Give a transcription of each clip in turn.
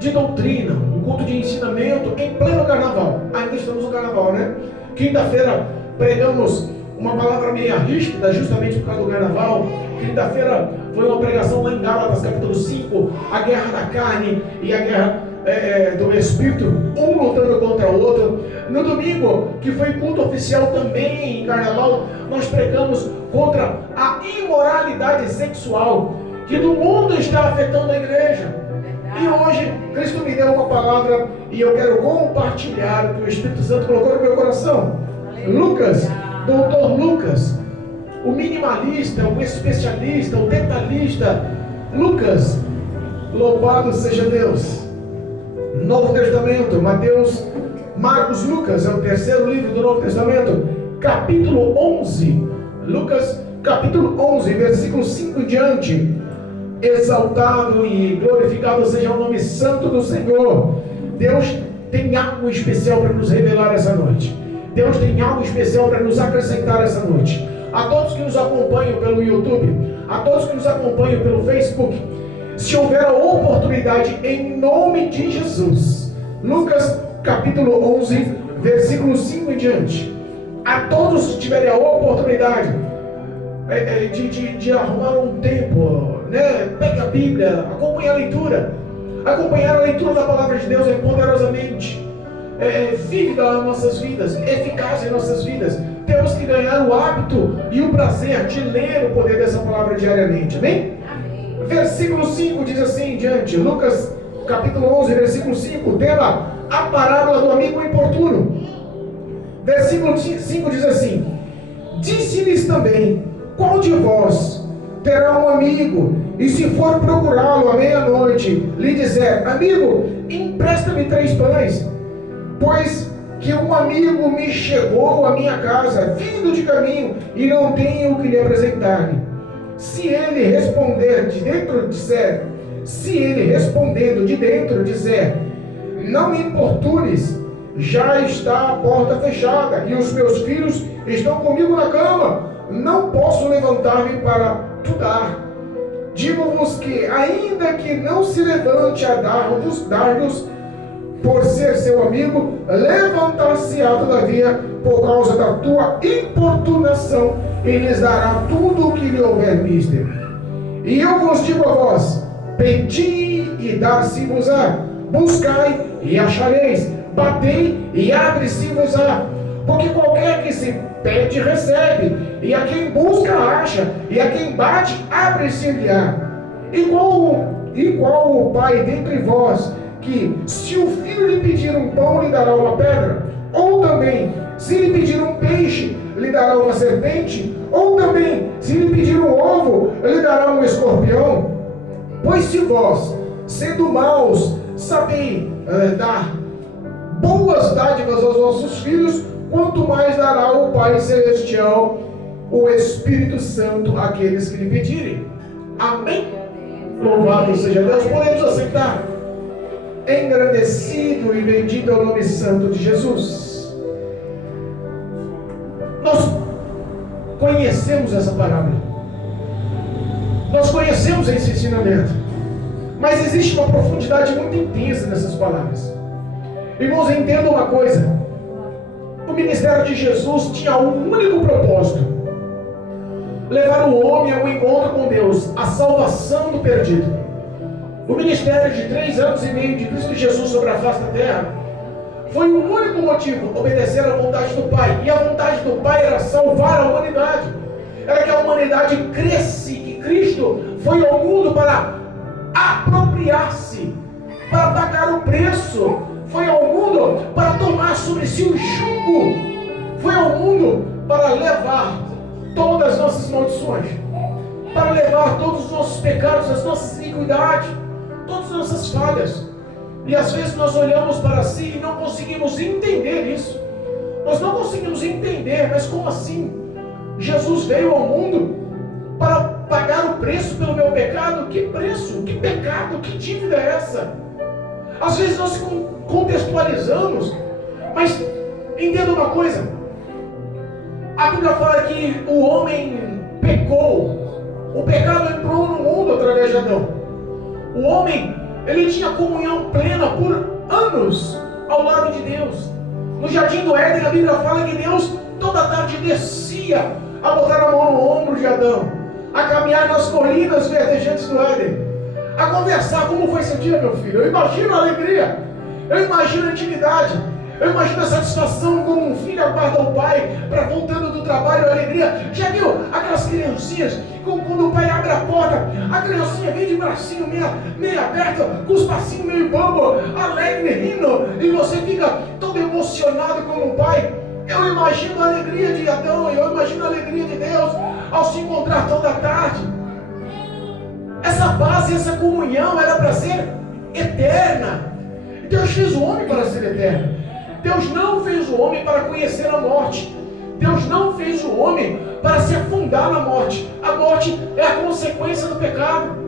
de doutrina, um culto de ensinamento em pleno carnaval. Ainda estamos no carnaval, né? Quinta-feira pregamos uma palavra meio rígida, justamente por causa do carnaval. Quinta-feira foi uma pregação lá em Gálatas, capítulo 5, a guerra da carne e a guerra do Espírito, um lutando contra o outro. No domingo, que foi culto oficial também em carnaval, nós pregamos contra a imoralidade sexual que do mundo está afetando a igreja. E hoje, Cristo me deu uma palavra e eu quero compartilhar o que o Espírito Santo colocou no meu coração. Lucas, doutor Lucas, o minimalista, o especialista, o detalhista, Lucas, louvado seja Deus. Novo Testamento, Mateus, Marcos, Lucas, é o terceiro livro do Novo Testamento, capítulo 11, Lucas, capítulo 11, versículo 5 em diante. Exaltado e glorificado seja o nome santo do Senhor. Deus tem algo especial para nos revelar essa noite. Deus tem algo especial para nos acrescentar essa noite. A todos que nos acompanham pelo YouTube, a todos que nos acompanham pelo Facebook, se houver a oportunidade, em nome de Jesus, Lucas capítulo 11, versículo 5 em diante, a todos que tiverem a oportunidade de arrumar um tempo, né? Pegue a Bíblia, acompanhe a leitura. Acompanhar a leitura da palavra de Deus é poderosamente vívida nas nossas vidas, eficaz em nossas vidas. Temos que ganhar o hábito e o prazer de ler o poder dessa palavra diariamente, amém? Amém. Versículo 5 diz assim em diante, Lucas capítulo 11, versículo 5, tema, a parábola do amigo importuno. Versículo 5 diz assim, disse-lhes também, qual de vós terá um amigo, e se for procurá-lo à meia-noite, lhe dizer, amigo, empresta-me 3 pães, pois que um amigo me chegou à minha casa, vindo de caminho, e não tenho o que lhe apresentar-lhe. Se ele respondendo de dentro disser, não me importunes, já está a porta fechada, e os meus filhos estão comigo na cama, não posso levantar-me para tu dar. Digo-vos que, ainda que não se levante a dar-nos por ser seu amigo, levantar-se-á todavia por causa da tua importunação, e lhes dará tudo o que lhe houver mister. E eu vos digo a vós, pedi e dar-se-vos-á, buscai e achareis, batei e abre-se-vos-á, porque qualquer que se pede recebe, e a quem busca acha, e a quem bate abre-se-lhe-á. E qual o pai dentre vós, que se o filho lhe pedir um pão, lhe dará uma pedra? Ou também, se lhe pedir um peixe, lhe dará uma serpente? Ou também, se lhe pedir um ovo, lhe dará um escorpião? Pois se vós, sendo maus, sabeis dar boas dádivas aos vossos filhos, quanto mais dará o Pai Celestial, o Espírito Santo, àqueles que lhe pedirem. Amém? Louvado seja Deus. Podemos aceitar. Engrandecido e bendito é o nome santo de Jesus. Nós conhecemos essa parábola. Nós conhecemos esse ensinamento. Mas existe uma profundidade muito intensa nessas palavras. Irmãos, entendam uma coisa. O ministério de Jesus tinha um único propósito: levar o homem ao encontro com Deus, a salvação do perdido. O ministério de 3 anos e meio de Cristo Jesus sobre a face da terra foi o único motivo: obedecer à vontade do Pai. E a vontade do Pai era salvar a humanidade, era que a humanidade cresce, que Cristo foi ao mundo para apropriar-se, para pagar o preço, foi ao mundo para tomar sobre si o jugo, foi ao mundo para levar todas as nossas maldições, para levar todos os nossos pecados, as nossas iniquidades, todas as nossas falhas. E às vezes nós olhamos para si e não conseguimos entender isso. Nós não conseguimos entender, mas como assim? Jesus veio ao mundo para pagar o preço pelo meu pecado? Que preço? Que pecado? Que dívida é essa? Às vezes nós contextualizamos, mas entenda uma coisa: a Bíblia fala que o homem pecou, o pecado entrou no mundo através de Adão. O homem Ele tinha comunhão plena por anos ao lado de Deus. No jardim do Éden, a Bíblia fala que Deus toda tarde descia a botar a mão no ombro de Adão, a caminhar nas colinas verdejantes do Éden, a conversar. Como foi esse dia, meu filho? Eu imagino a alegria, eu imagino a intimidade, eu imagino a satisfação como um filho aguarda o pai para voltando do trabalho, a alegria. Já viu aquelas criancinhas, quando o pai abre a porta, a criancinha vem de bracinho meio aberto, com os passinhos meio bobo, alegre, rindo, e você fica todo emocionado como um pai? Eu imagino a alegria de Adão, eu imagino a alegria de Deus ao se encontrar toda tarde. Essa base, essa comunhão era para ser eterna. Deus fez o homem para ser eterno. Deus não fez o homem para conhecer a morte. Deus não fez o homem para se afundar na morte. A morte é a consequência do pecado.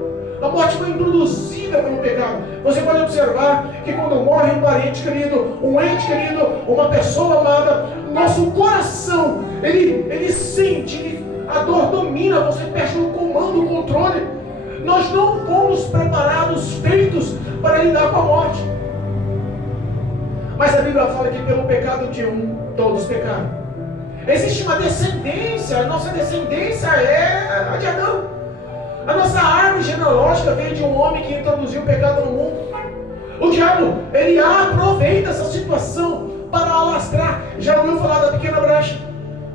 A morte foi introduzida pelo pecado. Você pode observar que quando morre um parente querido, um ente querido, uma pessoa amada, nosso coração, ele sente, a dor domina, você perde o comando, o controle. Nós não fomos preparados, feitos para lidar com a morte. Mas a Bíblia fala que pelo pecado de um, todos pecaram. Existe uma descendência, a nossa descendência é a de Adão. A nossa árvore genealógica veio de um homem que introduziu o pecado no mundo. O diabo, ele aproveita essa situação para alastrar. Já ouviu falar da pequena brecha?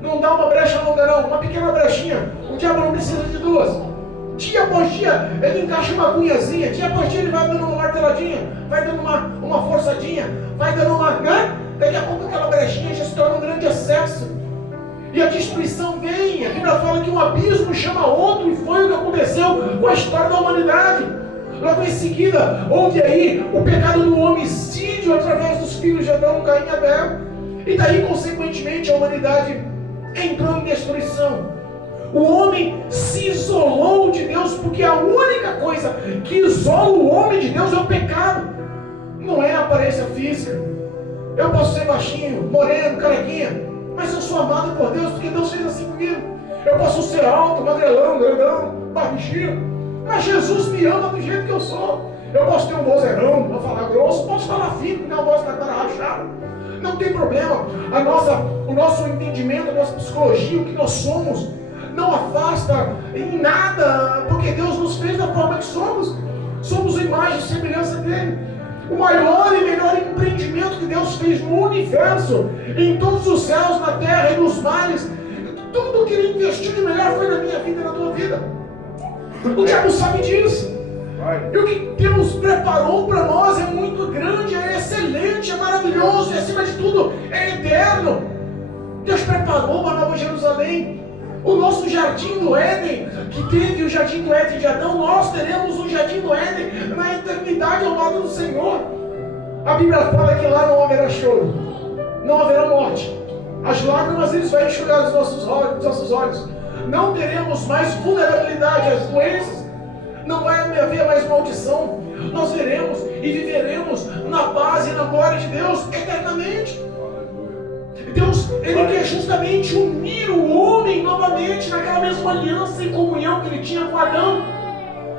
Não dá uma brecha longa não, uma pequena brechinha. O diabo não precisa de duas. Dia após dia, ele encaixa uma cunhazinha. Dia após dia, ele vai dando uma marteladinha, vai dando uma forçadinha, vai dando uma... né? Daqui a pouco aquela brechinha já se torna um grande excesso. E a destruição vem. A Bíblia fala que um abismo chama outro, e foi o que aconteceu com a história da humanidade. Logo em seguida, houve aí o pecado do homicídio através dos filhos de Adão, Caim e Abel. E daí, consequentemente, a humanidade entrou em destruição. O homem se isolou de Deus, porque a única coisa que isola o homem de Deus é o pecado. Não é a aparência física. Eu posso ser baixinho, moreno, carequinha, mas eu sou amado por Deus, porque Deus fez assim comigo. Eu posso ser alto, magrelão, grandão, barriguinho, mas Jesus me ama do jeito que eu sou. Eu posso ter um vozeirão, vou falar grosso, posso falar fino, minha voz está rachada. Não tem problema. O nosso entendimento, a nossa psicologia, o que nós somos, não afasta em nada, porque Deus nos fez da forma que somos. Somos a imagem e semelhança dele. O maior e melhor empreendimento que Deus fez no universo, em todos os céus, na terra e nos mares, tudo que Ele investiu de melhor foi na minha vida e na tua vida. O diabo sabe disso. E o que Deus preparou para nós é muito grande, é excelente, é maravilhoso, e acima de tudo, é eterno. Deus preparou uma nova Jerusalém. O nosso jardim do Éden, que teve o jardim do Éden de Adão, nós teremos o jardim do Éden na eternidade ao lado do Senhor. A Bíblia fala que lá não haverá choro, não haverá morte. As lágrimas eles vão enxugar os nossos olhos. Não teremos mais vulnerabilidade às doenças. Não vai haver mais maldição. Nós veremos e viveremos na base e na glória de Deus eternamente. Deus, Ele quer justamente unir o homem novamente naquela mesma aliança e comunhão que Ele tinha com Adão.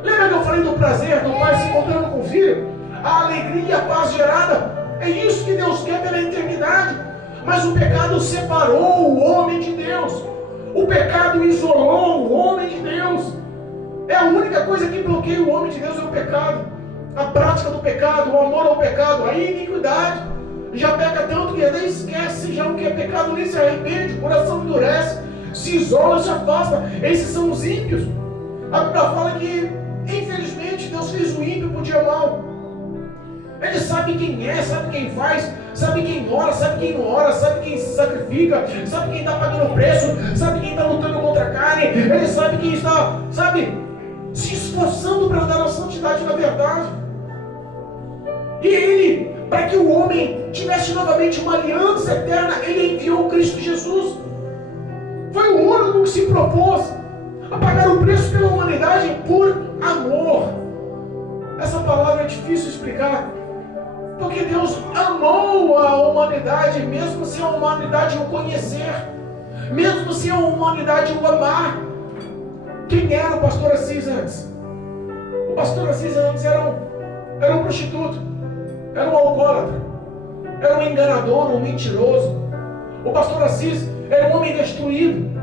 Lembra que eu falei do prazer do pai se encontrando com o filho? A alegria e a paz gerada. É isso que Deus quer pela eternidade. Mas o pecado separou o homem de Deus. O pecado isolou o homem de Deus. É a única coisa que bloqueia o homem de Deus, é o pecado. A prática do pecado, o amor ao pecado, a iniquidade. Já peca tanto que até esquece já o que é pecado, nem se arrepende, o coração endurece, se isola, se afasta. Esses são os ímpios. A Bíblia fala que, infelizmente, Deus fez o ímpio por dia mal. Ele sabe quem é, sabe quem faz, sabe quem ora, sabe quem não ora, sabe quem se sacrifica, sabe quem está pagando o preço, sabe quem está lutando contra a carne, ele sabe quem está, se esforçando para andar na santidade da verdade. E ele, para que o homem tivesse novamente uma aliança eterna, ele enviou Cristo Jesus. Foi o único que se propôs a pagar o preço pela humanidade por amor. Essa palavra é difícil de explicar, porque Deus amou a humanidade, mesmo sem a humanidade o conhecer, mesmo sem a humanidade o amar. Quem era o pastor Assis antes? O pastor Assis antes era era um prostituto, era um alcoólatra, era um enganador, um mentiroso. O pastor Assis era um homem destruído.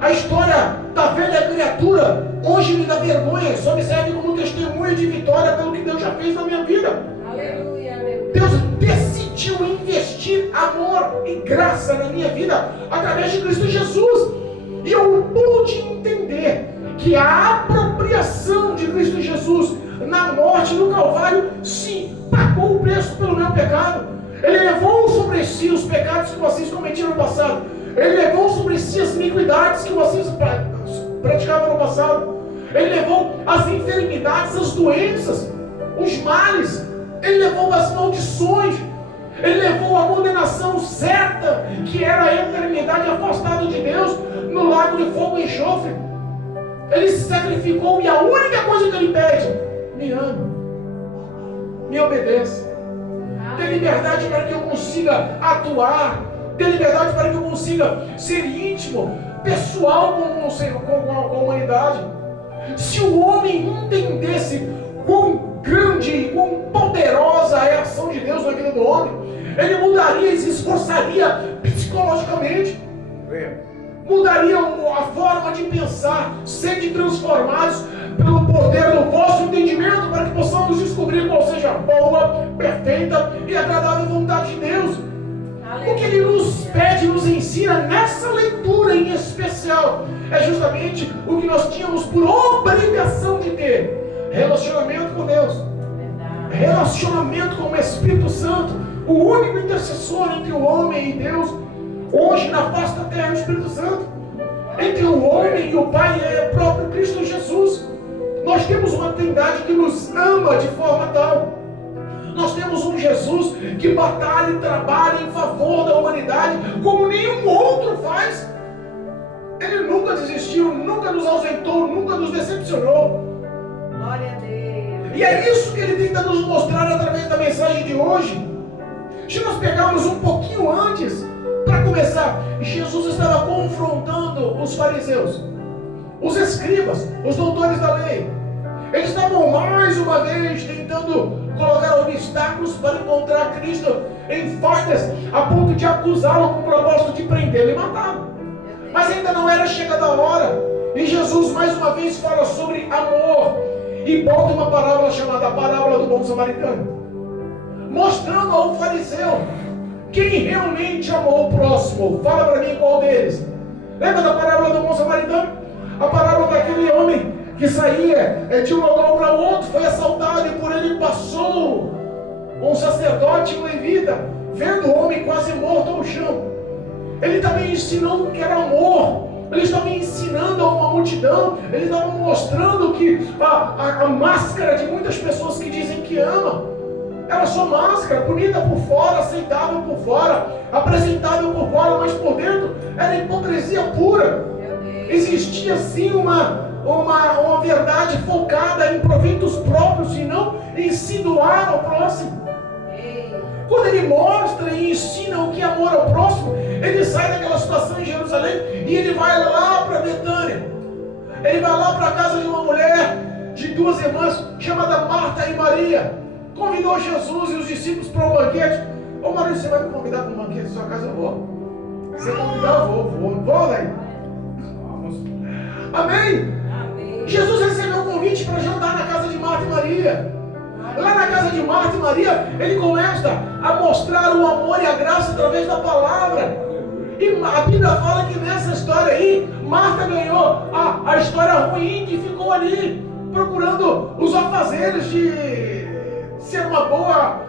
A história da velha criatura hoje me dá vergonha, só me serve como testemunho de vitória pelo que Deus já fez na minha vida. Aleluia, aleluia. Deus decidiu investir amor e graça na minha vida através de Cristo Jesus. E eu pude entender que a apropriação de Cristo Jesus na morte do Calvário, sim, pagou o preço pelo meu pecado. Ele levou sobre si os pecados que vocês cometiam no passado. Ele levou sobre si as iniquidades que vocês praticavam no passado. Ele levou as enfermidades, as doenças, os males. Ele levou as maldições. Ele levou a condenação certa, que era a eternidade afastado de Deus, no lago de fogo e enxofre. Ele se sacrificou e a única coisa que ele pede: me ama, me obedeça. Dê liberdade para que eu consiga atuar. Dê liberdade para que eu consiga ser íntimo, pessoal com a humanidade. Se o homem entendesse quão grande e quão poderosa é a ação de Deus na vida do homem, ele mudaria e se esforçaria psicologicamente. Mudaria a forma de pensar, sede transformados pelo poder do vosso entendimento, para que possamos descobrir qual seja a boa, perfeita e agradável vontade de Deus. O que Ele nos pede, nos ensina nessa leitura em especial, é justamente o que nós tínhamos por obrigação de ter: relacionamento com Deus, relacionamento com o Espírito Santo, o único intercessor entre o homem e Deus. Hoje na face da terra, o Espírito Santo. Entre o homem e o Pai é o próprio Cristo Jesus. Nós temos uma Trindade que nos ama de forma tal. Nós temos um Jesus que batalha e trabalha em favor da humanidade como nenhum outro faz. Ele nunca desistiu, nunca nos ausentou, nunca nos decepcionou. Glória a Deus. E é isso que Ele tenta nos mostrar através da mensagem de hoje. Se nós pegarmos um pouquinho antes, para começar, Jesus estava confrontando os fariseus, os escribas, os doutores da lei. Eles estavam mais uma vez tentando colocar obstáculos para encontrar Cristo em faltas, a ponto de acusá-lo com o propósito de prendê-lo e matá-lo. Mas ainda não era chegada a hora. E Jesus mais uma vez fala sobre amor e bota uma parábola chamada a parábola do bom samaritano, mostrando ao fariseu quem realmente amou o próximo. Fala para mim qual deles. Lembra da parábola do bom samaritano? A parábola daquele homem que saía de um lugar para o outro, foi assaltado, e por ele passou um sacerdote, um levita, vendo o homem quase morto ao chão. Ele estava ensinando o que era amor. Ele estava ensinando a uma multidão. Ele estava mostrando que a máscara de muitas pessoas que dizem que amam era só máscara, bonita por fora, aceitável por fora, apresentável por fora, mas por dentro era hipocrisia pura. Existia sim uma verdade focada em proveitos próprios e não em se doar ao próximo. Quando ele mostra e ensina o que é amor ao próximo, ele sai daquela situação em Jerusalém e ele vai lá para Betânia. Ele vai lá para a casa de uma mulher, de duas irmãs, chamada Marta e Maria. Convidou Jesus e os discípulos para um banquete. Ô Maria, você vai me convidar para um banquete na sua casa? Eu vou. Você convidar, eu vou, daí. Amém? Amém? Jesus recebeu um convite para jantar na casa de Marta e Maria. Lá na casa de Marta e Maria, ele começa a mostrar o amor e a graça através da palavra. E a Bíblia fala que nessa história aí, Marta ganhou a história ruim que ficou ali, procurando os afazeres de ser uma boa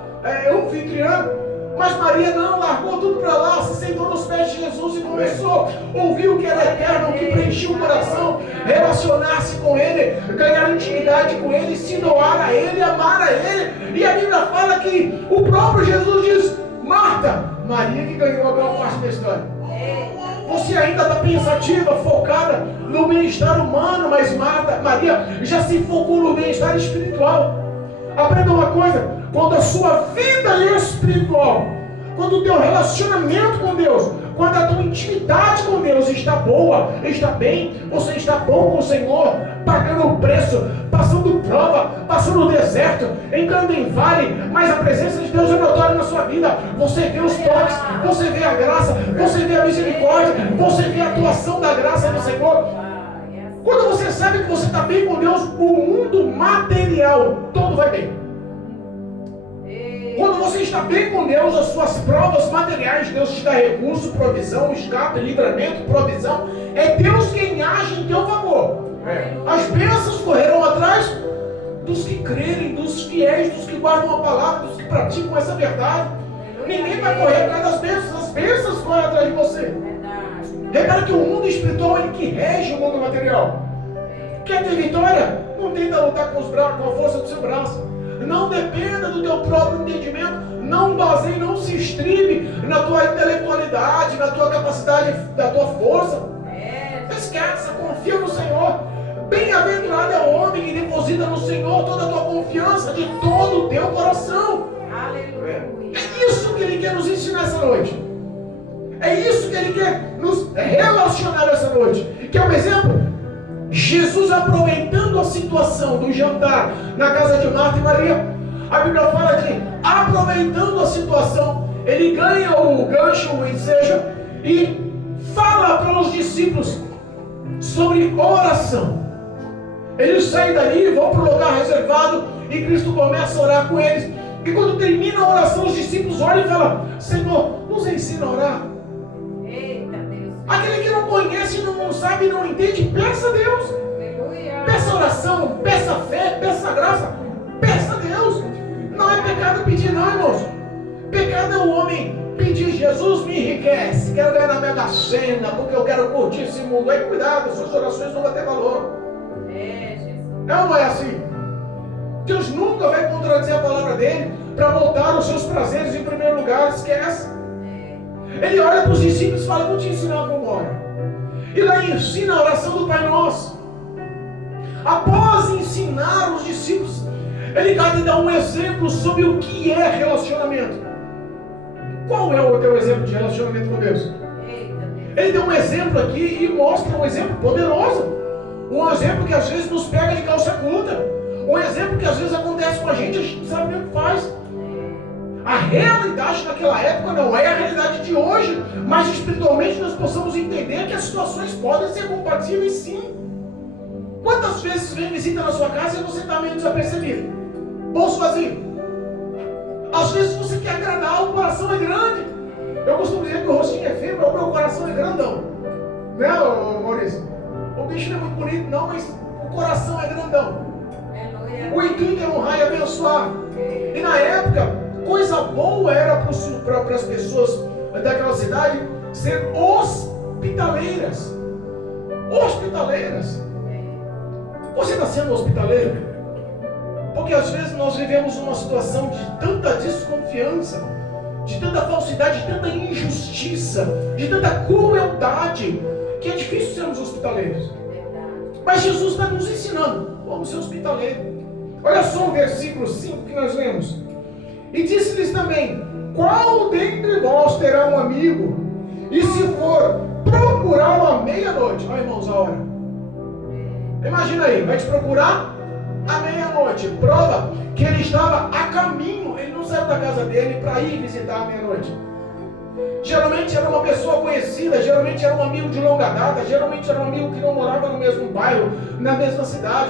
anfitriã. Mas Maria não, largou tudo para lá, se sentou nos pés de Jesus e começou a ouvir o que era eterno, o que preenchia o coração, relacionar-se com Ele, ganhar intimidade com Ele, se doar a Ele, amar a Ele. E a Bíblia fala que o próprio Jesus diz: Marta, Maria que ganhou a boa parte da história. Você ainda está pensativa, focada no bem-estar humano, mas Maria já se focou no bem-estar espiritual. Aprenda uma coisa: quando a sua vida espiritual quando o teu relacionamento com Deus, quando a tua intimidade com Deus está boa, está bem, você está bom com o Senhor, pagando o preço, passando prova, passando no deserto, entrando em vale, mas a presença de Deus é notória na sua vida. Você vê os toques, você vê a graça, você vê a misericórdia, você vê a atuação da graça do Senhor. Quando você sabe que você está bem com Deus, o mundo material todo vai bem. Quando você está bem com Deus, as suas provas materiais, Deus te dá recurso, provisão, escape, livramento, provisão. É Deus quem age em teu favor. As bênçãos correrão atrás dos que crerem, dos fiéis, dos que guardam a palavra, dos que praticam essa verdade. Ninguém vai correr atrás das bênçãos, as bênçãos correm atrás de você. Repara que o mundo espiritual é ele que rege o mundo material. Quer ter vitória? Não tenta lutar com a força do seu braço. Não dependa do teu próprio entendimento. Não baseie, não se estribe na tua intelectualidade, na tua capacidade, na tua força. Esqueça, confia no Senhor. Bem-aventurado é o homem que deposita no Senhor toda a tua confiança, de todo o teu coração. Aleluia. É isso que Ele quer nos ensinar essa noite. É isso que Ele quer nos relacionar essa noite. Quer um exemplo? Jesus aproveitando a situação do jantar na casa de Marta e Maria. A Bíblia fala de aproveitando a situação. Ele ganha o gancho, o ensejo, e fala para os discípulos sobre oração. Eles saem dali, vão para o lugar reservado e Cristo começa a orar com eles. E quando termina a oração, os discípulos olham e falam: Senhor, nos ensina a orar. Eita Deus. Aquele que não conhece, não sabe, não entende, peça a Deus. Aleluia. Peça oração, peça fé, peça graça, peça a Deus. Não é pecado pedir não, irmãos. Pecado é o homem pedir: Jesus me enriquece, quero ganhar na Mega Sena, porque eu quero curtir esse mundo. Aí cuidado, suas orações não vão ter valor. Jesus. É ou não é assim? Deus nunca vai contradizer a palavra dele para botar os seus prazeres em primeiro lugar. Esquece. Ele olha para os discípulos e fala: vou te ensinar como ora. E lá ensina a oração do Pai Nosso. Após ensinar os discípulos, ele vai dar um exemplo sobre o que é relacionamento. Qual é o teu exemplo de relacionamento com Deus? Ele deu um exemplo aqui e mostra um exemplo poderoso. Um exemplo que às vezes nos pega de calça curta. Um exemplo que às vezes acontece com a gente não sabe nem o que faz. A realidade naquela época não é a realidade de hoje, mas espiritualmente nós possamos entender que as situações podem ser compatíveis sim. Quantas vezes vem visita na sua casa e você está meio desapercebido? Bolso vazio. Às vezes você quer agradar, o coração é grande. Eu costumo dizer que o rostinho é feio, mas o meu coração é grandão. Né, Maurício? O bicho não é muito bonito não, mas o coração é grandão. O intuito é honrar e abençoar. E na época, coisa boa era para as pessoas daquela cidade ser hospitaleiras. Hospitaleiras. Você está sendo hospitaleiro? Porque às vezes nós vivemos uma situação de tanta desconfiança, de tanta falsidade, de tanta injustiça, de tanta crueldade, que é difícil sermos hospitaleiros. Mas Jesus está nos ensinando como ser hospitaleiro. Olha só o versículo 5 que nós lemos. E disse-lhes também: qual dentre vós terá um amigo, e se for procurá-lo à meia-noite? Olha, irmãos, a hora. Imagina aí, vai te procurar à meia-noite. Prova que ele estava a caminho, ele não saiu da casa dele para ir visitar à meia-noite. Geralmente era uma pessoa conhecida, geralmente era um amigo de longa data, geralmente era um amigo que não morava no mesmo bairro, na mesma cidade,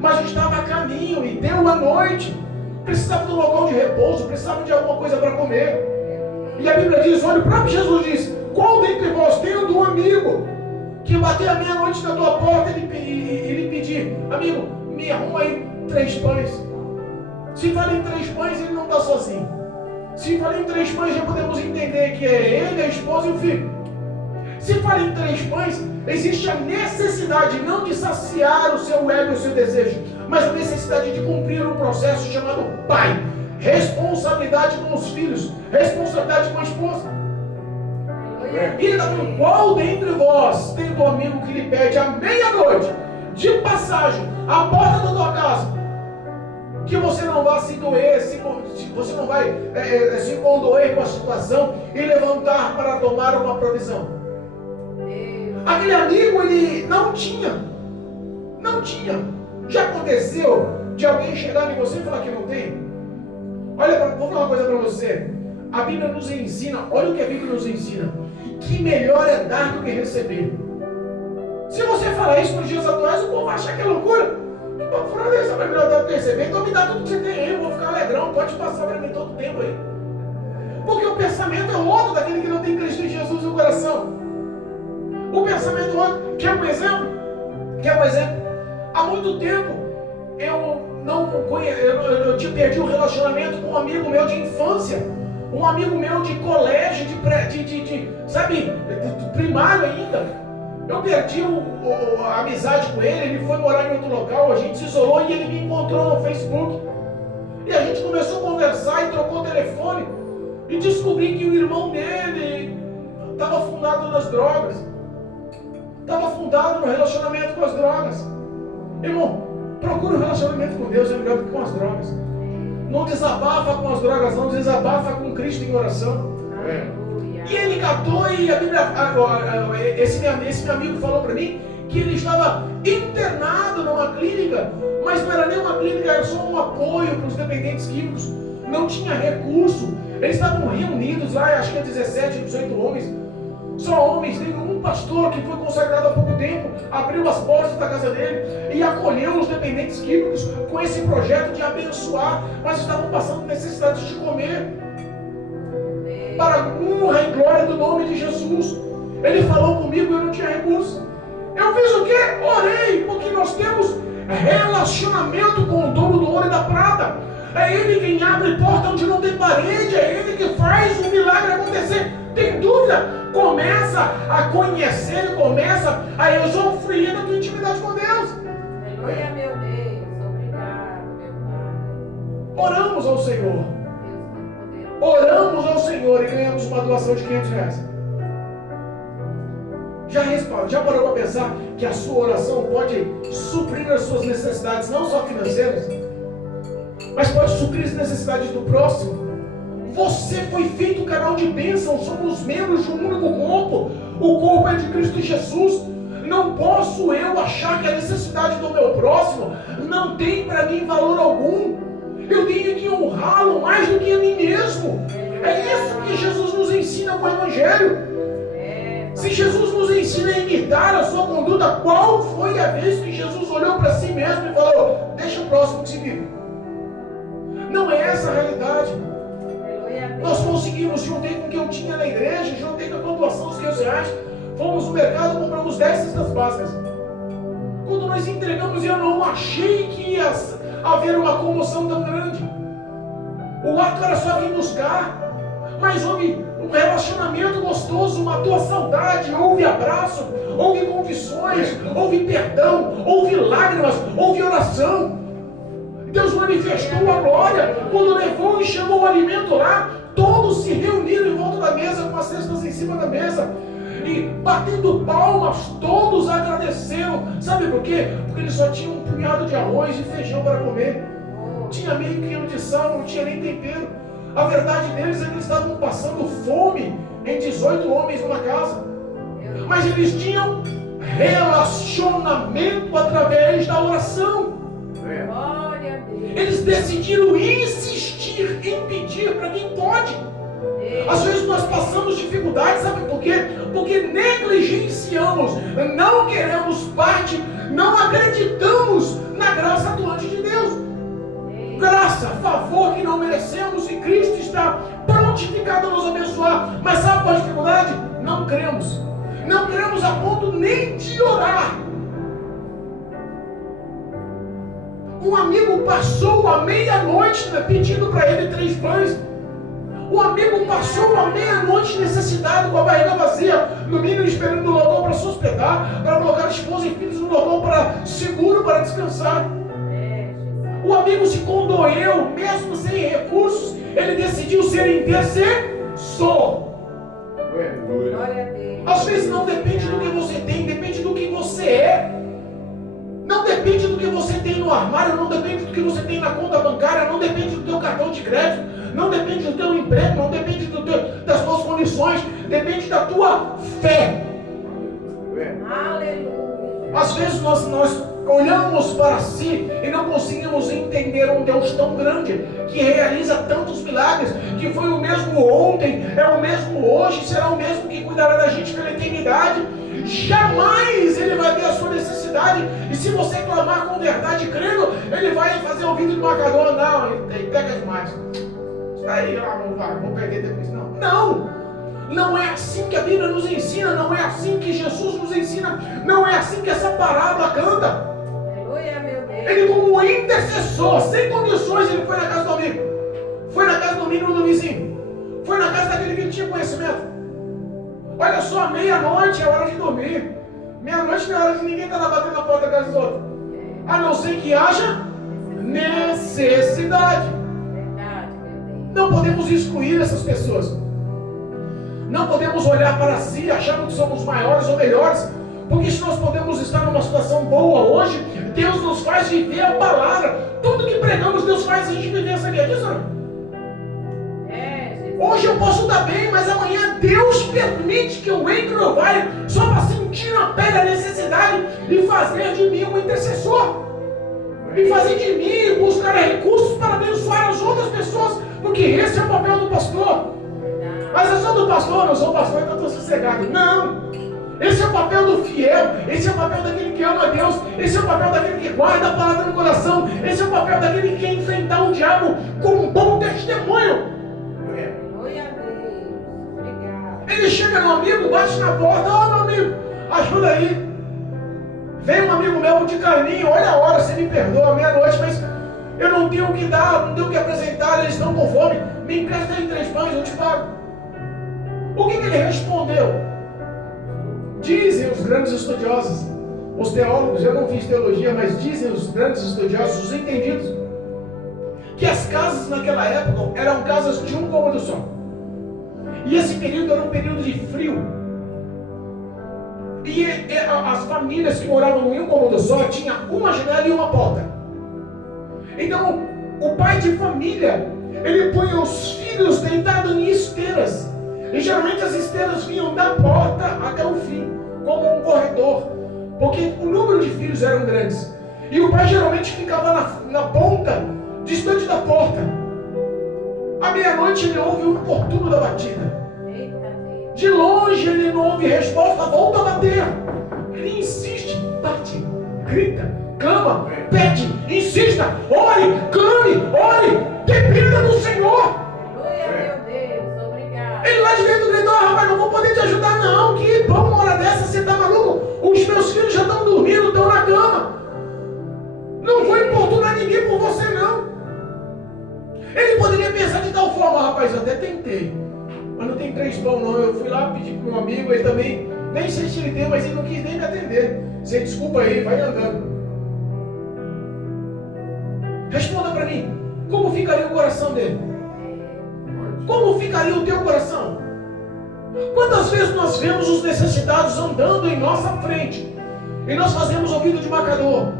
mas estava a caminho e deu a noite. Precisava de um local de repouso, precisava de alguma coisa para comer. E a Bíblia diz, olha, o próprio Jesus diz: qual dentre vós tendo um amigo que bater a meia-noite na tua porta e ele pedir: amigo, me arruma aí 3 pães. Se fala em 3 pães, ele não está sozinho. Se fala em 3 pães, já podemos entender que é ele, a esposa e o filho. Se fala em 3 pães, existe a necessidade não de saciar o seu ego e o seu desejo, mas a necessidade de cumprir um processo chamado pai. Responsabilidade com os filhos, responsabilidade com a esposa. E ele está falando: qual dentre vós tem um amigo que lhe pede à meia-noite, de passagem, à porta da tua casa, que você não vá se doer, se você não vai se condoer com a situação e levantar para tomar uma provisão. Aquele amigo, ele não tinha. Já aconteceu de alguém chegar em você e falar que não tem? Olha, vou falar uma coisa para você. A Bíblia nos ensina, olha o que a Bíblia nos ensina, que melhor é dar do que receber. Se você falar isso nos dias atuais, o povo vai achar que é loucura. Que papo furado é esse? É melhor dar do que receber? Então me dá tudo que você tem aí, eu vou ficar alegrão, pode passar para mim todo o tempo aí. Porque o pensamento é outro daquele que não tem Cristo Jesus no coração. O pensamento é outro. Quer um exemplo? Há muito tempo eu perdi um relacionamento com um amigo meu de infância, um amigo meu de colégio, sabe, primário ainda. Eu perdi a amizade com ele foi morar em outro local, a gente se isolou e ele me encontrou no Facebook. E a gente começou a conversar e trocou telefone. E descobri que o irmão dele estava afundado nas drogas. Estava afundado no relacionamento com as drogas. Irmão, procura um relacionamento com Deus, é melhor do que com as drogas. Não desabafa com as drogas, não desabafa com Cristo em oração. E ele catou e a Bíblia, esse meu amigo falou para mim que ele estava internado numa clínica, mas não era nem uma clínica, era só um apoio para os dependentes químicos. Não tinha recurso. Eles estavam reunidos lá, acho que 17, 18 homens. Só homens, teve um pastor que foi consagrado há pouco tempo, abriu as portas da casa dele e acolheu os dependentes químicos com esse projeto de abençoar, mas estavam passando necessidades de comer. Para a honra e glória do nome de Jesus. Ele falou comigo e eu não tinha recurso. Eu fiz o quê? Orei, porque nós temos relacionamento com o dono do ouro e da prata. É Ele quem abre porta onde não tem parede, é Ele que faz o milagre acontecer. Tem dúvida? Começa a conhecer, começa a usufruir da tua intimidade com Deus. Aleluia, meu Deus, obrigado, meu Pai. Oramos ao Senhor. Oramos ao Senhor e ganhamos uma doação de R$500. Já parou para pensar que a sua oração pode suprir as suas necessidades, não só financeiras, mas pode suprir as necessidades do próximo? Você foi feito canal de bênção, somos membros de um único corpo, o corpo é de Cristo Jesus. Não posso eu achar que a necessidade do meu próximo não tem para mim valor algum. Eu tenho que honrá-lo mais do que a mim mesmo. É isso que Jesus nos ensina com o Evangelho. Se Jesus nos ensina a imitar a sua conduta, qual foi a vez que Jesus olhou para si mesmo e falou: deixa o próximo que se vive? Não é essa a realidade. Nós conseguimos, juntei com o que eu tinha na igreja, juntei com a doação dos R$500, fomos no mercado e compramos 10 cestas básicas. Quando nós entregamos, eu não achei que ia haver uma comoção tão grande. O ato era só vir buscar, mas houve um relacionamento gostoso, matou a saudade, houve abraço, houve confissões, houve perdão, houve lágrimas, houve oração. Deus manifestou a glória. Quando levou e chamou o alimento lá, todos se reuniram em volta da mesa, com as cestas em cima da mesa, e batendo palmas, todos agradeceram. Sabe por quê? Porque eles só tinham um punhado de arroz e feijão para comer. Tinha meio quilo de sal, não tinha nem tempero. A verdade deles é que eles estavam passando fome em 18 homens numa casa. Mas eles tinham relacionamento através da oração. Eles decidiram insistir em pedir para quem pode. Às vezes nós passamos dificuldades, sabe por quê? Porque negligenciamos, não queremos parte, não acreditamos na graça atuante de Deus. Graça, favor que não merecemos, e Cristo está prontificado a nos abençoar. Mas sabe qual a dificuldade? Não cremos. Não cremos a ponto nem de orar. Um amigo passou a meia-noite pedindo para ele 3 pães. O amigo passou a meia-noite necessitado, com a barriga vazia, no mínimo esperando um local para se hospedar, para colocar a esposa e filhos no local seguro para descansar. O amigo se condoeu, mesmo sem recursos, ele decidiu ser intercessor. Às vezes não depende do que você tem, depende do que você é. Não depende do que você tem no armário, não depende do que você tem na conta bancária, não depende do teu cartão de crédito, não depende do teu emprego, não depende das tuas condições, depende da tua fé. Aleluia. Às vezes nós olhamos para si e não conseguimos entender um Deus tão grande, que realiza tantos milagres, que foi o mesmo ontem, é o mesmo hoje, será o mesmo que cuidará da gente pela eternidade. Jamais Ele vai ver a sua necessidade, e se você clamar com verdade, crendo, Ele vai fazer ouvido de marcador. Não, ele pega demais. Isso aí, vou perder tempo com isso. Não é assim que a Bíblia nos ensina, não é assim que Jesus nos ensina, não é assim que essa parábola canta. Aleluia, meu Deus. Ele, como intercessor, sem condições, ele foi na casa do amigo, foi na casa do menino do vizinho, foi na casa daquele que não tinha conhecimento. Olha só, meia-noite é hora de dormir. Meia-noite não é hora de ninguém estar batendo na porta da casa dos outros, a não ser que haja necessidade. Verdade, meu Deus. Não podemos excluir essas pessoas. Não podemos olhar para si achando que somos maiores ou melhores, porque se nós podemos estar numa situação boa hoje, Deus nos faz viver a palavra. Tudo que pregamos, Deus faz a gente viver, sabia disso? Hoje eu posso estar bem, mas amanhã Deus permite que eu entre no vale só para sentir na pele a necessidade e fazer de mim um intercessor. E fazer de mim buscar recursos para abençoar as outras pessoas, porque esse é o papel do pastor. Mas eu sou do pastor, não sou pastor, então estou sossegado. Não! Esse é o papel do fiel, esse é o papel daquele que ama a Deus, esse é o papel daquele que guarda a palavra no coração, esse é o papel daquele que quer enfrentar o diabo com um bom testemunho. Ele chega no amigo, bate na porta, meu amigo, ajuda aí. Vem um amigo meu de carninho, olha a hora, você me perdoa, meia-noite, mas eu não tenho o que dar, não tenho o que apresentar, eles estão com fome, me empresta aí 3 pães, eu te pago. O que ele respondeu? Dizem os grandes estudiosos, os teólogos, eu não fiz teologia, mas dizem os grandes estudiosos, os entendidos, que as casas naquela época eram casas de um cômodo só. E esse período era um período de frio. E as famílias que moravam em um cômodo só tinham uma janela e uma porta. Então, o pai de família, ele punha os filhos deitados em esteiras. E geralmente as esteiras vinham da porta até o fim, como um corredor, porque o número de filhos eram grandes. E o pai geralmente ficava na ponta, distante da porta. À meia-noite ele ouve o importuno da batida. De longe ele não ouve resposta, volta a bater. Ele insiste, bate, grita, clama, pede, insista, ore, clame, ore, dependa do Senhor. Ele lá de dentro gritou, rapaz, não vou poder te ajudar não, que bom uma hora dessa, você tá maluco? Os meus filhos já estão dormindo, estão na cama. Não vou importunar ninguém por você não. Ele poderia pensar de tal forma, rapaz, eu até tentei, mas não tem 3 pão não, eu fui lá pedir para um amigo, ele também, nem sei se ele tem, mas ele não quis nem me atender. Você desculpa aí, vai andando. Responda para mim, como ficaria o coração dele? Como ficaria o teu coração? Quantas vezes nós vemos os necessitados andando em nossa frente e nós fazemos ouvido de marcador?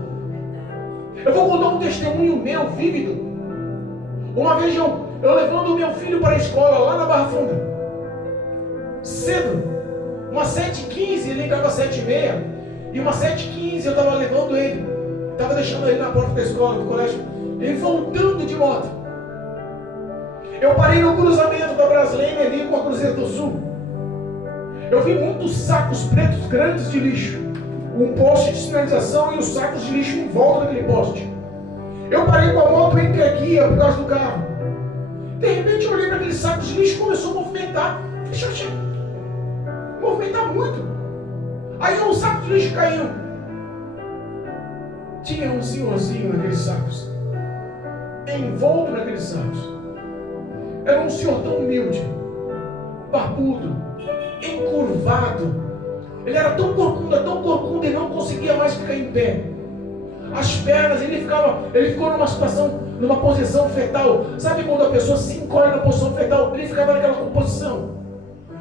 Eu vou contar um testemunho meu vívido. Uma vez eu levando o meu filho para a escola lá na Barra Funda, cedo, umas 7h15, ele entrava às 7h30, e umas 7h15 eu estava levando ele, estava deixando ele na porta da escola, do colégio, ele voltando de moto. Eu parei no cruzamento da Braslene ali com a Cruzeiro do Sul. Eu vi muitos sacos pretos grandes de lixo, um poste de sinalização e os sacos de lixo em volta daquele poste. Eu parei com a moto entre aqui por causa do carro. De repente eu olhei para aqueles sacos de lixo e começou a movimentar. Deixa eu movimentar muito. Aí um saco de lixo caiu. Tinha um senhorzinho naqueles sacos, envolto naqueles sacos. Era um senhor tão humilde, barbudo, encurvado. Ele era tão corcunda, ele não conseguia mais ficar em pé. As pernas, ele ficou numa posição fetal. Sabe quando a pessoa se encolhe na posição fetal? Ele ficava naquela posição.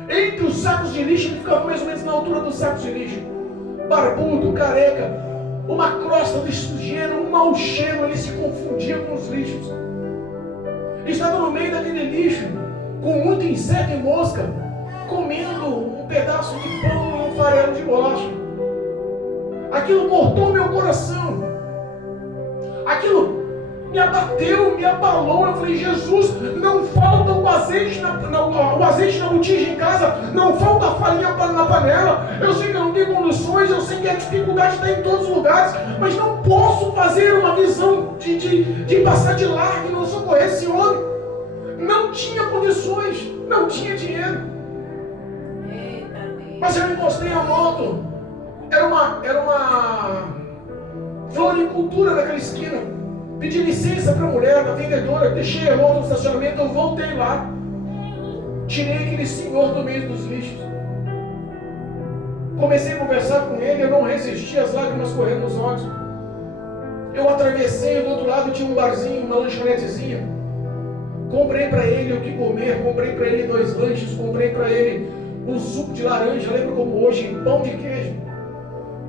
Entre os sacos de lixo, ele ficava mais ou menos na altura dos sacos de lixo. Barbudo, careca, uma crosta de sujeira, um mau cheiro, ele se confundia com os lixos. estava no meio daquele lixo, com muito inseto e mosca, comendo um pedaço de pão e um farelo de bolacha. Aquilo cortou meu coração. Aquilo me abateu, me abalou. Eu falei, Jesus, não falta o azeite na botija em casa, não falta a farinha na panela. Eu sei que eu não tenho condições, eu sei que a dificuldade está em todos os lugares, mas não posso fazer uma visão de passar de largo e não socorrer esse homem. Não tinha condições, não tinha dinheiro. Mas eu encostei a moto. Era uma floricultura naquela esquina. Pedi licença para a mulher, da vendedora, deixei a moto no estacionamento, eu voltei lá. Tirei aquele senhor do meio dos lixos. Comecei a conversar com ele, eu não resisti, as lágrimas correndo nos olhos. Eu atravessei, do outro lado tinha um barzinho, uma lanchonetezinha. Comprei para ele o que comer, comprei para ele 2 lanches, comprei para ele um suco de laranja, lembro como hoje, pão de queijo.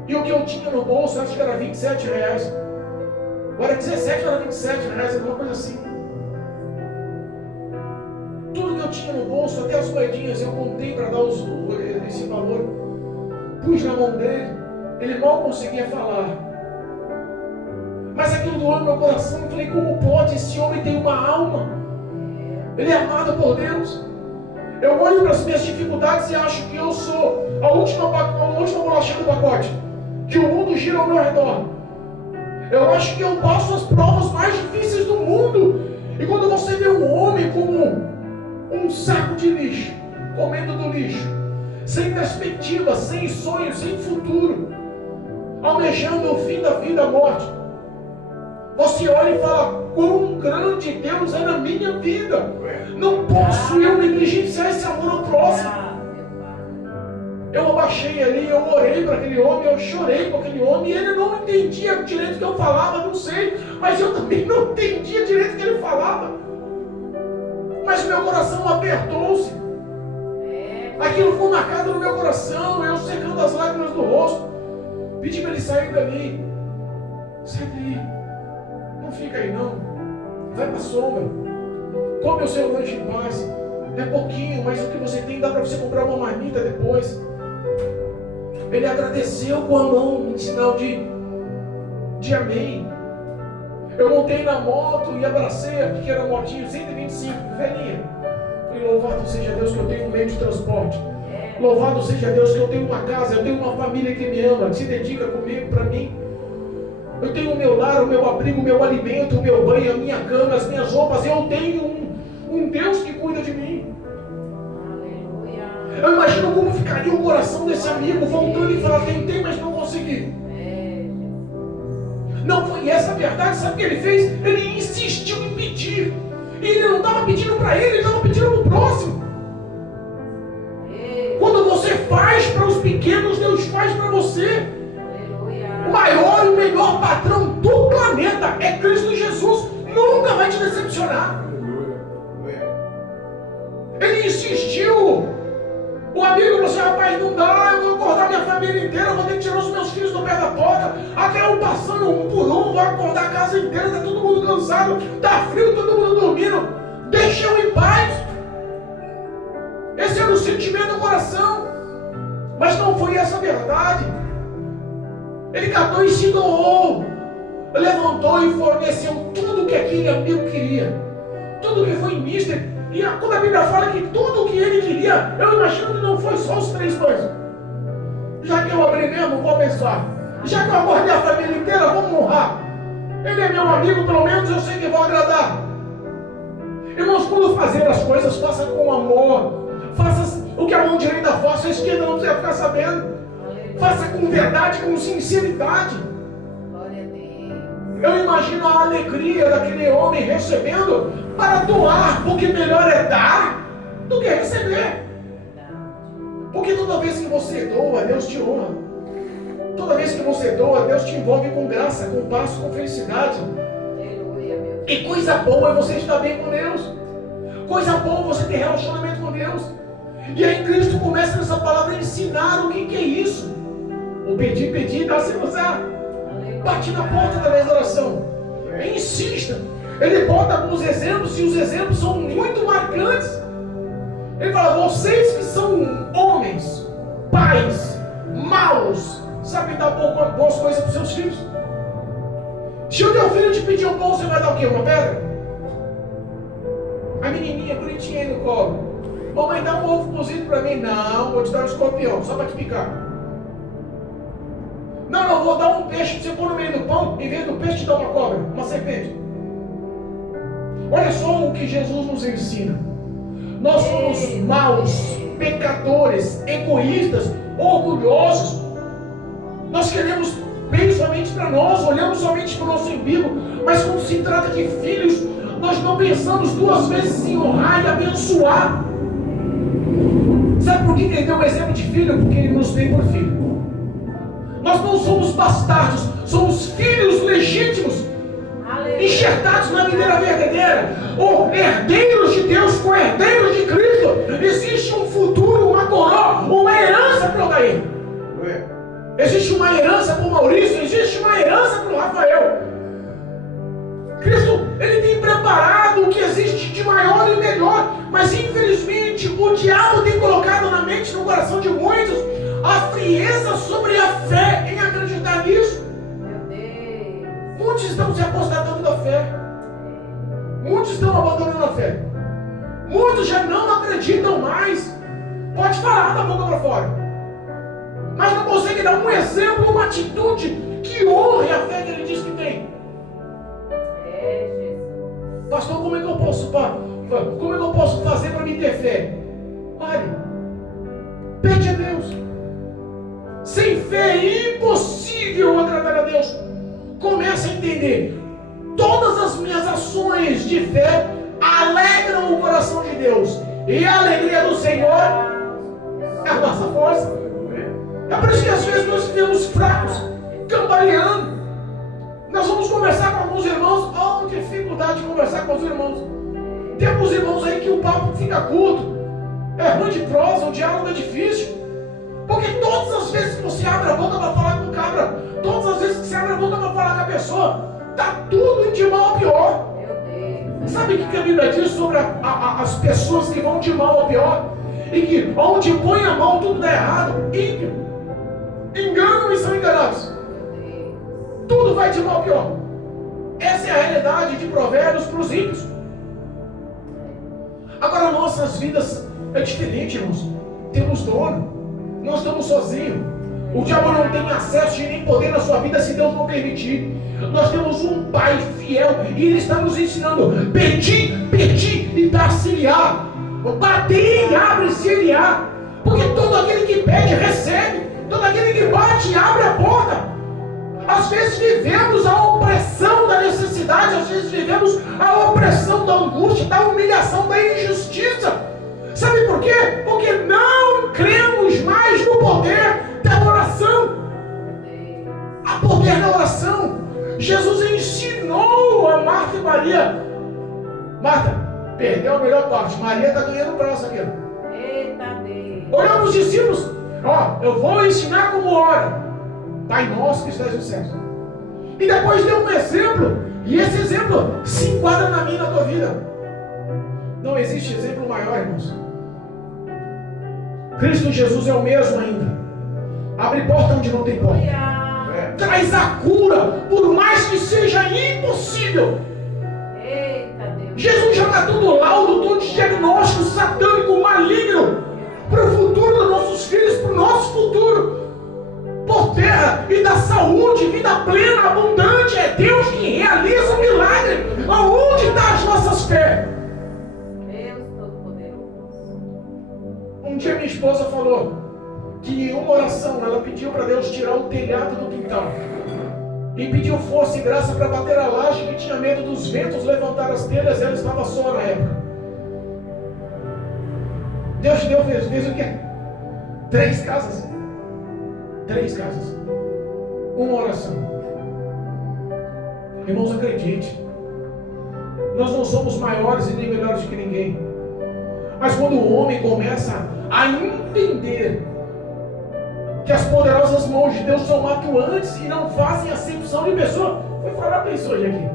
E o que eu tinha no bolso, acho que era R$27. Agora 17 era R$27, alguma coisa assim. Tudo que eu tinha no bolso, até as moedinhas, eu contei para dar esse valor. Pus na mão dele, ele mal conseguia falar. Mas aquilo doeu no meu coração. Eu falei, como pode? Esse homem tem uma alma. Ele é amado por Deus. Eu olho para as minhas dificuldades e acho que eu sou a última bolachinha do pacote, que o mundo gira ao meu redor. Eu acho que eu passo as provas mais difíceis do mundo. E quando você vê um homem como um saco de lixo, comendo do lixo, sem perspectiva, sem sonho, sem futuro, almejando o fim da vida, a morte, você olha e fala, quão grande Deus é na minha vida. Não posso eu negligenciar esse amor ao próximo. Eu abaixei ali, eu orei para aquele homem, eu chorei para aquele homem, e ele não entendia direito o que eu falava, não sei, mas eu também não entendia direito o que ele falava. Mas meu coração apertou-se. Aquilo ficou marcado no meu coração, eu secando as lágrimas do rosto. Pedi para ele sair dali. Sai daí. Não fica aí não. Vai para a sombra. Come o seu lanche em paz. É pouquinho, mas o que você tem dá para você comprar uma marmita depois. Ele agradeceu com a mão em sinal de amém. Eu montei na moto e abracei a pequena motinho 125, velhinha. Falei, louvado seja Deus que eu tenho um meio de transporte. Louvado seja Deus que eu tenho uma casa, eu tenho uma família que me ama, que se dedica comigo, para mim. Eu tenho o meu lar, o meu abrigo, o meu alimento, o meu banho, a minha cama, as minhas roupas. Eu tenho um Deus que cuida de mim. Eu imagino como ficaria o coração desse amigo voltando e falar, tentei, mas não consegui. Não foi essa a verdade, sabe o que ele fez? Ele insistiu em pedir. E ele não estava pedindo para ele estava pedindo para o próximo. Quando você faz para os pequenos, Deus faz para você. O maior e o melhor patrão do planeta é Cristo Jesus. Nunca vai te decepcionar. Ele insistiu. O amigo falou assim, rapaz, não dá, eu vou acordar minha família inteira, eu vou ter que tirar os meus filhos do pé da porta, até eu passando um por um, vou acordar a casa inteira, tá todo mundo cansado, tá frio, todo mundo dormindo, deixa eu em paz. Esse era o sentimento do coração, mas não foi essa a verdade. Ele catou e se doou, levantou e forneceu tudo que aquele amigo queria, tudo que foi misto. E quando a Bíblia fala que tudo o que ele queria, eu imagino que não foi só os 3 pães. Já que eu abri mesmo, vou abençoar. Já que eu acordei a família inteira, vamos honrar. Ele é meu amigo, pelo menos eu sei que vou agradar. Irmãos, quando fazer as coisas, faça com amor. Faça o que a mão direita faça, a esquerda não precisa ficar sabendo. Faça com verdade, com sinceridade. Eu imagino a alegria daquele homem recebendo para doar, porque melhor é dar do que receber. Porque toda vez que você doa, Deus te honra. Toda vez que você doa, Deus te envolve com graça, com paz, com felicidade. E coisa boa é você estar bem com Deus. Coisa boa é você ter relacionamento com Deus. E aí Cristo começa nessa palavra a ensinar o que é isso. O pedir, dá-se usar. Bate na porta da oração. Insista. Ele bota alguns exemplos e os exemplos são muito marcantes. Ele fala: vocês que são homens, pais, maus, sabem dar boas coisas para os seus filhos. Se o teu filho te pedir um pão, você vai dar o quê? Uma pedra? A menininha bonitinha aí no colo: mamãe, dá um ovo cozido para mim. Não, vou te dar um escorpião, só para te picar. Não, vou dar um peixe para você pôr no meio do pão, em vez do peixe te dar uma cobra, uma serpente. Olha só o que Jesus nos ensina. Nós somos maus, pecadores, egoístas, orgulhosos. Nós queremos bem somente para nós, olhamos somente para o nosso umbigo. Mas quando se trata de filhos, nós não pensamos duas vezes em honrar e abençoar. Sabe por que ele deu um exemplo de filho? Porque ele nos tem por filho. Nós não somos bastardos, somos filhos legítimos, enxertados na videira verdadeira, ou herdeiros de Deus com herdeiros de Cristo. Existe um futuro, uma coroa, uma herança para o Odair. Existe uma herança para o Maurício, existe uma herança para o Rafael. Cristo, Ele tem preparado o que existe de maior e melhor, mas infelizmente o diabo tem colocado na mente e no coração de muitos a frieza sobre a fé em acreditar nisso. Meu Deus. Muitos estão se apostatando da fé. Muitos estão abandonando a fé. Muitos já não acreditam mais. Pode falar da boca para fora, mas não consegue dar um exemplo, uma atitude que honre a fé que ele diz que tem. Pastor, como é que eu posso fazer para me ter fé? Pare. Pede a Deus. Sem fé é impossível agradar a Deus. Comece a entender. Todas as minhas ações de fé alegram o coração de Deus. E a alegria do Senhor é a nossa força. É por isso que às vezes nós ficamos fracos, cambaleando. Nós vamos conversar com alguns irmãos. Oh, dificuldade de conversar com os irmãos. Tem alguns irmãos aí que o papo fica curto. É ruim de prosa, o diálogo é difícil. Porque todas as vezes que você abre a boca para falar com o cabra, todas as vezes que você abre a boca para falar com a pessoa, está tudo de mal a pior. Sabe o que a Bíblia diz sobre as pessoas que vão de mal a pior? E que onde põe a mão tudo dá errado? Ímpio. Enganam e são enganados. Tudo vai de mal a pior. Essa é a realidade de Provérbios para os ímpios. Agora nossas vidas é diferente, irmãos. Temos dono. Não estamos sozinhos. O diabo não tem acesso e nem poder na sua vida se Deus não permitir. Nós temos um Pai fiel e Ele está nos ensinando: pedi e dar-se-lhe-á. Bater e abre-se-lhe-á. Porque todo aquele que pede, recebe. Todo aquele que bate, abre a porta. Às vezes vivemos a opressão da necessidade, às vezes vivemos a opressão da angústia, da humilhação, da injustiça. Sabe por quê? Porque não cremos mais no poder da oração. Há poder na oração. Jesus ensinou a Marta e Maria. Marta, perdeu a melhor parte. Maria está ganhando o braço aqui. Eita Deus. Olhou para os discípulos. Ó, eu vou ensinar como ora. Pai nosso que estás no céu. E depois deu um exemplo. E esse exemplo se enquadra na minha e na tua vida. Não existe exemplo maior, irmãos. Cristo Jesus é o mesmo ainda. Abre porta onde não tem porta. Traz a cura, por mais que seja impossível. Eita Deus. Jesus já está todo laudo, todo diagnóstico satânico, maligno, para o futuro dos nossos filhos, para o nosso futuro. Por terra e da saúde, vida plena, abundante. É Deus que realiza o milagre. Aonde está as nossas fé? Deus Todo-Poderoso. Um dia minha esposa falou que em uma oração ela pediu para Deus tirar o telhado do quintal e pediu força e graça para bater a laje, que tinha medo dos ventos levantar as telhas. Ela estava só na época. Deus fez o quê? 3 casas. 3 casas. Uma oração. Irmãos, acredite. Nós não somos maiores e nem melhores do que ninguém. Mas quando o homem começa a entender que as poderosas mãos de Deus são atuantes e não fazem acepção de pessoa. Foi falar para isso hoje aqui.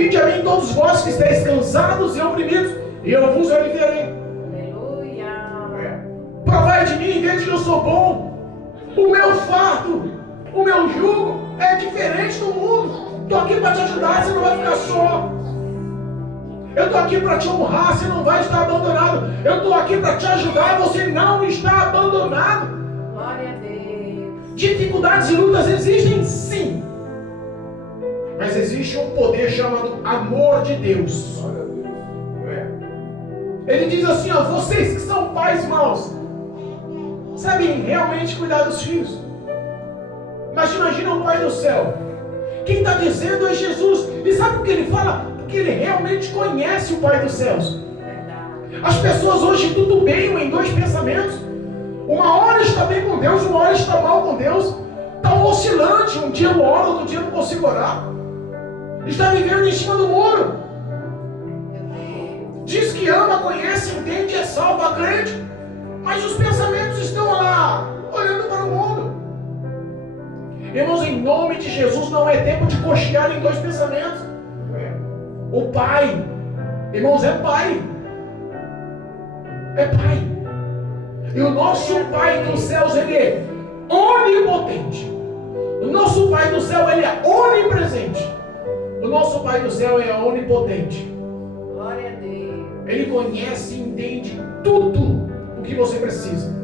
Vinde a mim todos vós que estáis cansados e oprimidos, e eu vos aliviarei. Aleluia. Provai de mim, veja que eu sou bom. O meu fardo, o meu jugo é diferente do mundo. Estou aqui para te ajudar, você não vai ficar só. Eu estou aqui para te honrar, você não vai estar abandonado. Eu estou aqui para te ajudar, você não está abandonado. Glória a Deus. Dificuldades e lutas existem, sim. Mas existe um poder chamado amor de Deus. Ele diz assim, ó, vocês que são pais maus, sabem realmente cuidar dos filhos. Mas imagina o Pai do céu. Quem está dizendo é Jesus. E sabe por que ele fala? Porque ele realmente conhece o Pai dos céus. As pessoas hoje tutubeiam em dois pensamentos. Uma hora está bem com Deus, uma hora está mal com Deus. Está um oscilante, um dia eu oro, outro dia eu não consigo orar. Está vivendo em cima do muro. Diz que ama, conhece, entende, é salvo, crente. Mas os pensamentos estão lá, olhando para o mundo. Irmãos, em nome de Jesus, não é tempo de cochear em dois pensamentos. O Pai, irmãos, é Pai. É Pai. E o nosso Pai dos céus, Ele é onipotente. O nosso Pai do céu, Ele é onipresente. O nosso Pai do céu é onipotente. Glória a Deus. Ele conhece e entende tudo o que você precisa.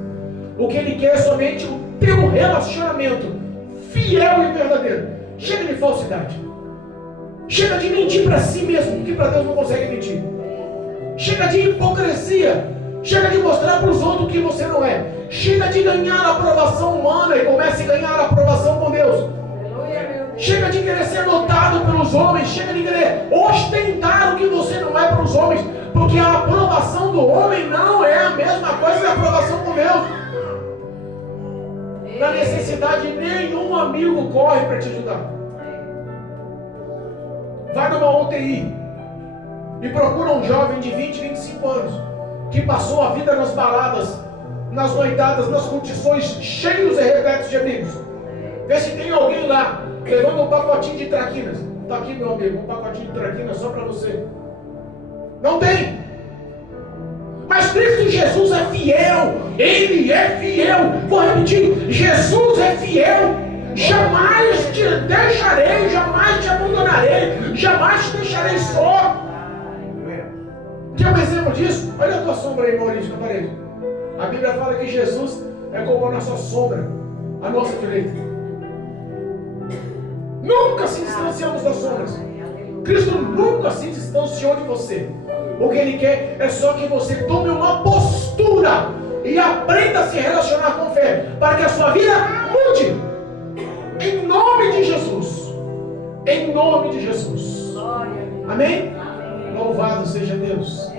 O que Ele quer é somente o teu relacionamento fiel e verdadeiro. Chega de falsidade. Chega de mentir para si mesmo, que para Deus não consegue mentir. Chega de hipocrisia. Chega de mostrar para os outros que você não é. Chega de ganhar a aprovação humana e comece a ganhar a aprovação com Deus. Aleluia, meu Deus. Chega de querer ser notado pelos homens. Chega de querer ostentar o que você não é para os homens. Porque a aprovação do homem não é a mesma coisa que a aprovação com Deus. Na necessidade, nenhum amigo corre para te ajudar. Vai numa UTI e procura um jovem de 20, 25 anos que passou a vida nas baladas, nas noitadas, nas curtições, cheios e repletos de amigos. Vê se tem alguém lá levando um pacotinho de traquinas. Está aqui, meu amigo, um pacotinho de traquinas só para você. Não tem. Mas Cristo Jesus é fiel. Ele é fiel. Vou repetir. Jesus é fiel. Jamais te deixarei, jamais te abandonarei, jamais te deixarei só. Quer um exemplo disso? Olha a tua sombra aí, Maurício, na parede. A Bíblia fala que Jesus é como a nossa sombra, a nossa direita. Nunca se distanciamos das sombras. Cristo nunca se distanciou de você. O que Ele quer é só que você tome uma postura e aprenda a se relacionar com fé, para que a sua vida mude. Em nome de Jesus. Em nome de Jesus. Amém? Louvado seja Deus.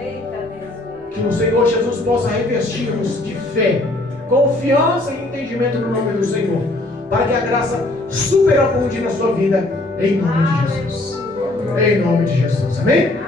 Que o Senhor Jesus possa revestir-nos de fé, confiança e entendimento no nome do Senhor, para que a graça superabunde na sua vida. Em nome de Jesus. Em nome de Jesus. Amém?